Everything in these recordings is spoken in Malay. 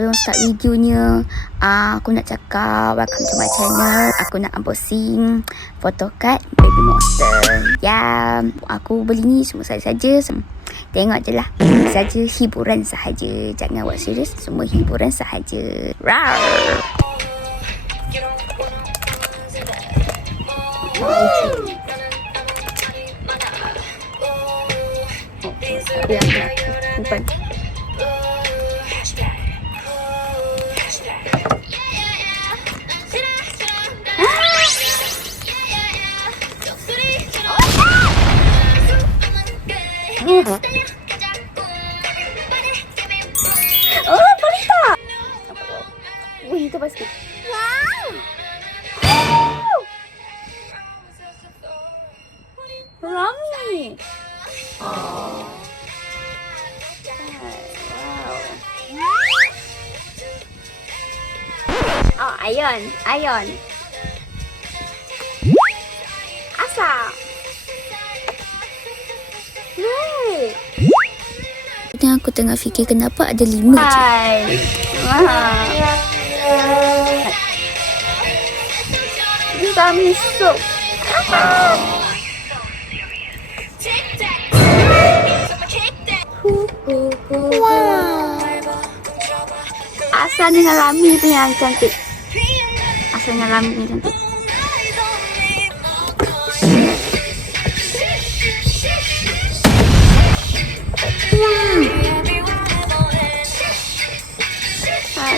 sebelum start videonya, aku nak cakap welcome to my channel. Aku nak unboxing Photocard BABYMONSTER. Ya, aku beli ni semua saja. Tengok je lah. Saja hiburan sahaja. Jangan buat serius. Semua hiburan sahaja. Rawr. Simpan. Oh, boleh tak? Wih, itu pasti. Wow. Rami. Oh. Wow. Oh, Ion. Asa. Hey. Aku tengah fikir kenapa ada 5 je. Bisa misuk. Wow. Asa dengan Lami tu yang cantik. Asa dengan Lami ni cantik.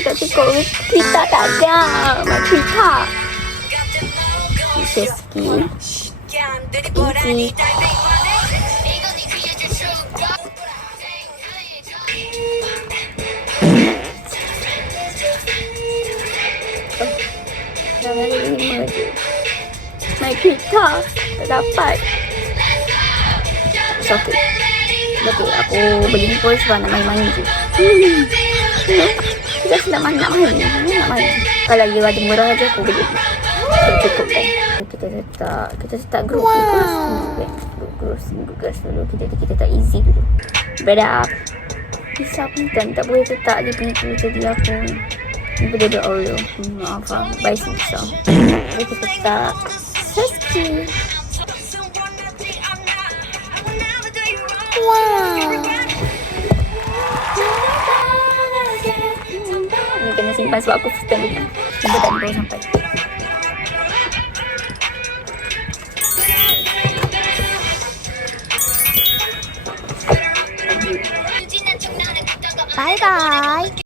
Tak cukup kita tak ada. Mak kita. Bisa sikit. Easy. Dah balik 5 je. Mak kita tak dapat. It's okay. Okay, aku beli ni pun sebab nak main-main je. Kita nak main. Kalau dia ada murah aja aku beli. Cukup kan. Kita letak group dulu. Kita tak easy dulu. Beda pisau pun tak boleh letak dia punya tu jadi aku. Ni boleh ada Oreo. Maaf lah. Baik pisau. Jadi kita letak Saski. Wow. Ni kena simpan sebab aku first time beli. Cuba tak dibawa sampai. Bye bye.